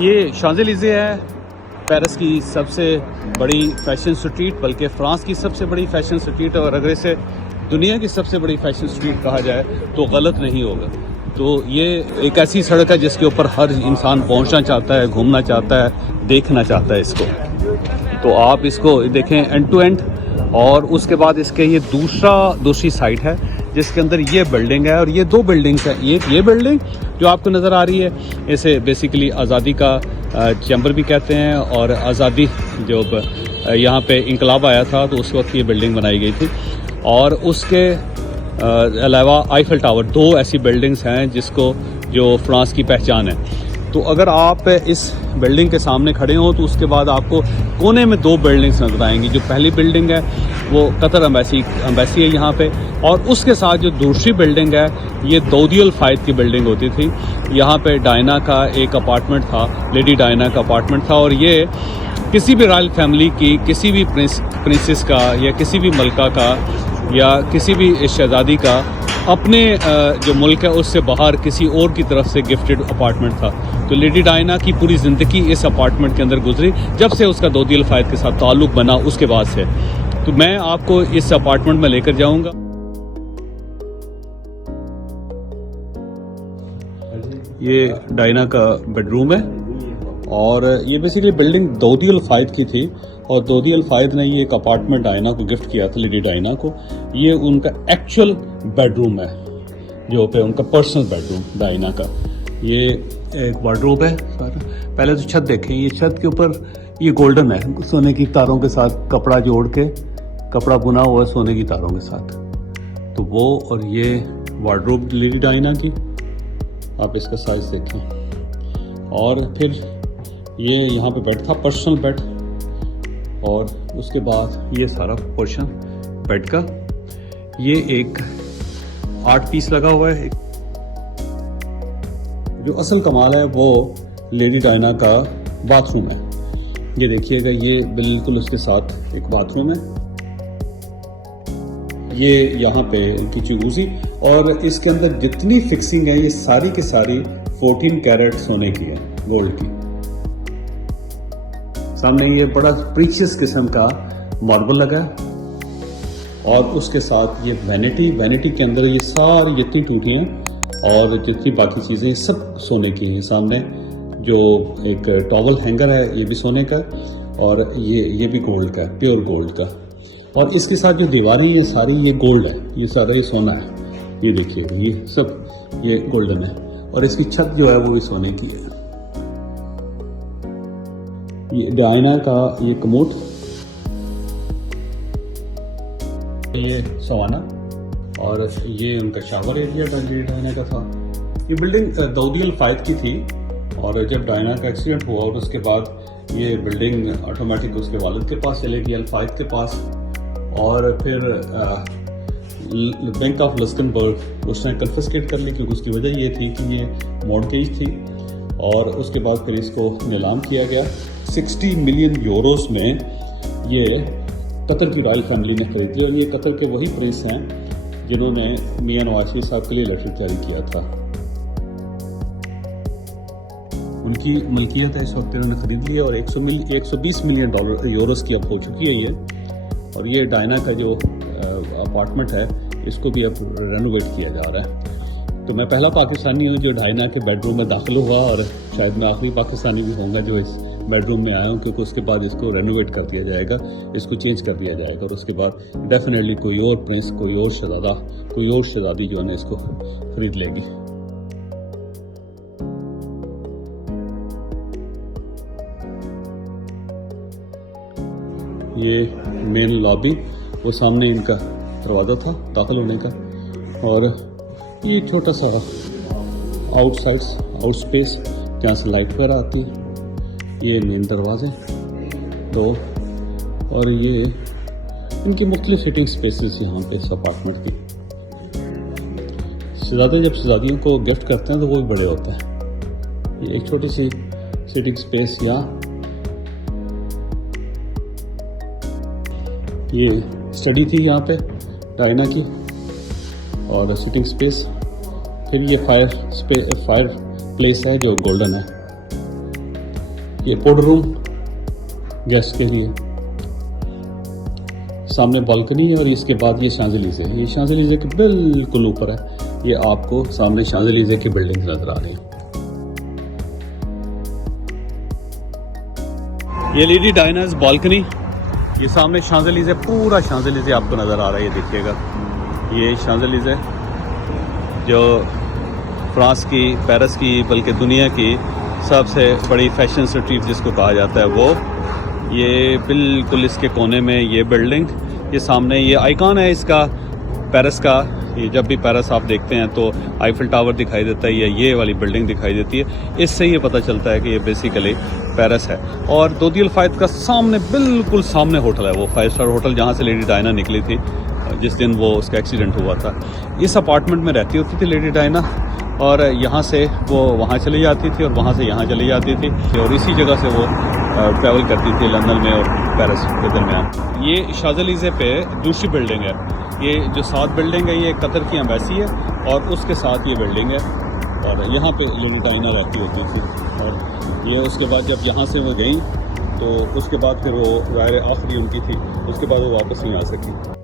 ये शांज़ेलिज़े है, पेरिस की सबसे बड़ी फैशन स्ट्रीट, बल्कि फ़्रांस की सबसे बड़ी फैशन स्ट्रीट, और अगर इसे दुनिया की सबसे बड़ी फैशन स्ट्रीट कहा जाए तो गलत नहीं होगा। तो ये एक ऐसी सड़क है जिसके ऊपर हर इंसान पहुंचना चाहता है, घूमना चाहता है, देखना चाहता है इसको। तो आप इसको देखें एंड टू एंड, और उसके बाद इसके ये दूसरी साइड है जिसके अंदर ये बिल्डिंग है, और ये दो बिल्डिंग्स हैं। ये बिल्डिंग जो आपको नज़र आ रही है, इसे बेसिकली आज़ादी का चैम्बर भी कहते हैं, और आज़ादी जब यहाँ पे इंकलाब आया था तो उस वक्त ये बिल्डिंग बनाई गई थी। और उसके अलावा आईफल टावर, दो ऐसी बिल्डिंग्स हैं जिसको जो फ्रांस की पहचान है। तो अगर आप इस बिल्डिंग के सामने खड़े हो तो उसके बाद आपको कोने में दो बिल्डिंग्स नजर आएंगी। जो पहली बिल्डिंग है वो कतर एम्बेसी है यहाँ पे, और उसके साथ जो दूसरी बिल्डिंग है ये दाऊदी अल फायद की बिल्डिंग होती थी। यहाँ पे डायना का एक अपार्टमेंट था, लेडी डायना का अपार्टमेंट था, और ये किसी भी रॉयल फैमिली की, किसी भी प्रिंसेस का या किसी भी मलका का या किसी भी शहजादी का अपने जो मुल्क है उससे बाहर किसी और की तरफ से गिफ्टेड अपार्टमेंट था। तो लेडी डायना की पूरी ज़िंदगी इस अपार्टमेंट के अंदर गुजरी, जब से उसका दाऊदी अल फायद के साथ ताल्लुक़ बना उसके बाद से। तो मैं आपको इस अपार्टमेंट में लेकर जाऊंगा। ये डायना का बेडरूम है, और ये बेसिकली बिल्डिंग दाऊदी अल फायद की थी, और दाऊदी अल फायद ने ये एक अपार्टमेंट डायना को गिफ्ट किया था, लेडी डायना को। ये उनका एक्चुअल बेडरूम है, जो पे उनका पर्सनल बेडरूम डायना का। ये एक वार्डरोब है। पहले तो छत देखें, ये छत के ऊपर ये गोल्डन है, सोने की तारों के साथ कपड़ा जोड़ के, कपड़ा बुना हुआ सोने की तारों के साथ। तो वो, और ये वार्डरोब लेडी डायना की, आप इसका साइज देखें। और फिर ये यहाँ पे बेड था, पर्सनल बेड, और उसके बाद ये सारा पोर्शन बेड का। ये एक 8 पीस लगा हुआ है। जो असल कमाल है वो लेडी डायना का बाथरूम है। ये देखिएगा, ये बिल्कुल उसके साथ एक बाथरूम है। ये यहाँ पे इनकी जकूज़ी, और इसके अंदर जितनी फिक्सिंग है ये सारी की सारी 14 कैरेट सोने की है, गोल्ड की। सामने ये बड़ा प्रीशियस किस्म का मार्बल लगा है, और उसके साथ ये वैनिटी के अंदर ये सारी जितनी टूटियाँ और जितनी बाकी चीज़ें सब सोने की हैं। सामने जो एक टॉवल हैंगर है ये भी सोने का, और ये भी गोल्ड का, प्योर गोल्ड का। और इसके साथ जो दीवारें ये सारी ये गोल्ड है, ये सारा ये सोना है। ये देखिए, ये सब ये गोल्डन है, और इसकी छत जो है वो भी सोने की है। ये डायना का ये कमोड, ये सवाना, और ये उनका शावर एरिया डायना का था। ये बिल्डिंग दाऊदी अल फायद की थी, और जब डायना का एक्सीडेंट हुआ और उसके बाद ये बिल्डिंग ऑटोमेटिक उसके वालिद के पास चले गई, अल फायद के पास। और फिर बैंक ऑफ लक्समबर्ग उसने कन्फिस्केट कर ली, क्योंकि उसकी वजह ये थी कि ये मॉर्गेज थी। और उसके बाद फिर इसको नीलाम किया गया 60 मिलियन यूरोस में। ये कतर की रॉयल फैमिली ने खरीदी, और ये कतर के वही प्रिंस हैं जिन्होंने मियां नवाज शरीफ साहब के लिए लटरी जारी किया था। उनकी मलकियत है, इस वक्त इन्होंने खरीद लिया, और 120 मिलियन यूरोस की अब हो चुकी है ये। और ये डायना का जो अपार्टमेंट है इसको भी अब रेनोवेट किया जा रहा है। तो मैं पहला पाकिस्तानी हूँ जो डायना के बेडरूम में दाखिल हुआ, और शायद मैं आखिरी पाकिस्तानी भी होऊंगा जो इस बेडरूम में आया हूँ, क्योंकि उसके बाद इसको रेनोवेट कर दिया जाएगा, इसको चेंज कर दिया जाएगा, और उसके बाद डेफिनेटली कोई और प्रिंस, कोई और शहजादा, कोई और शहजादी जो है ना इसको खरीद लेगी। ये मेन लॉबी, वो सामने इनका दरवाज़ा था दाखिल होने का, और ये छोटा सा आउट स्पेस जहाँ से लाइट वगैरह आती है। ये मेन दरवाजे दो, और ये इनकी मुख्तलिफ सिटिंग स्पेसेस यहाँ पे इस अपार्टमेंट की। शहजादे जब शहजादियों को गिफ्ट करते हैं तो वो भी बड़े होते हैं। ये एक छोटी सी सिटिंग स्पेस यहाँ, ये स्टडी थी यहाँ पे डायना की, और सिटिंग स्पेस। फिर ये फायर प्लेस है जो गोल्डन है। ये पाउडर रूम गेस्ट के लिए, सामने बालकनी है और इसके बाद ये शांज़ेलीज़े, ये शांज़ेलीज़े के बिल्कुल ऊपर है। ये आपको सामने शांज़ेलीज़े की बिल्डिंग नजर आ रही है। ये लेडी डायना's बालकनी, ये सामने शांज़ेलीज़े, पूरा शांज़ेलीज़े आपको नज़र आ रहा है। ये देखिएगा, ये शांज़ेलीज़े जो फ्रांस की, पेरिस की, बल्कि दुनिया की सबसे बड़ी फैशन स्ट्रीट जिसको कहा जाता है वो, ये बिल्कुल इसके कोने में ये बिल्डिंग, ये सामने ये आइकॉन है इसका पेरिस का। ये जब भी पेरिस आप देखते हैं तो आईफिल टावर दिखाई देता है या ये वाली बिल्डिंग दिखाई देती है। इससे ये पता चलता है कि ये बेसिकली पेरिस है। और दो दिल फायद का सामने, बिल्कुल सामने होटल है, वो 5 स्टार होटल जहाँ से लेडी डायना निकली थी जिस दिन वो उसका एक्सीडेंट हुआ था। इस अपार्टमेंट में रहती होती थी लेडी डायना, और यहाँ से वो वहाँ चली जाती थी और वहाँ से यहाँ चली जाती थी, और इसी जगह से वो ट्रैवल करती थी लंदन में और पेरिस के दरमियान। ये शांज़ेलीज़े पे दूसरी बिल्डिंग है, ये जो 7 बिल्डिंग है ये कतर की एम्बेसी है और उसके साथ ये बिल्डिंग है, और यहाँ पे लेडी डायना रहती होती थी। और ये उसके बाद जब यहाँ से वो गई तो उसके बाद फिर वो ज़ाहिर आखिरी उनकी थी, उसके बाद वो वापस नहीं आ सकी।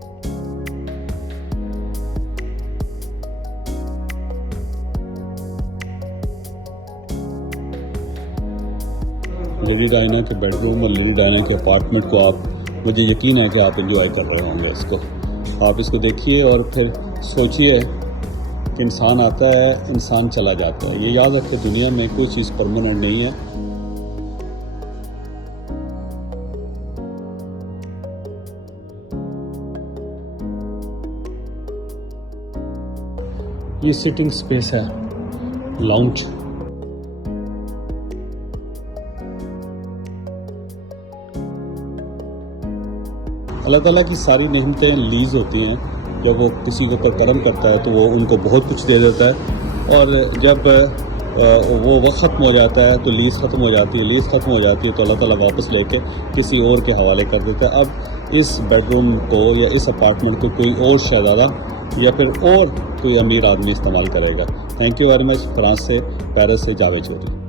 लेडी डायना के बेडरूम और लेडी डायना के अपार्टमेंट को आप, मुझे यकीन है कि आप एंजॉय कर रहे होंगे इसको। आप इसको देखिए और फिर सोचिए कि इंसान आता है, इंसान चला जाता है। ये याद रखें, दुनिया में कोई चीज़ परमानेंट नहीं है। ये सिटिंग स्पेस है, लाउंज। अल्लाह ताला की सारी नेमतें लीज़ होती हैं। जब वो किसी के ऊपर करम करता है तो वो उनको बहुत कुछ दे देता है, और जब वो वक्त ख़त्म हो जाता है तो लीज़ ख़त्म हो जाती है, लीज़ ख़त्म हो जाती है तो अल्लाह ताला वापस लेके किसी और के हवाले कर देता है। अब इस बेडरूम को या इस अपार्टमेंट को कोई और शहज़ादा या फिर और कोई अमीर आदमी इस्तेमाल करेगा। Thank you very much. France से, पेरिस से जावेद चौधरी।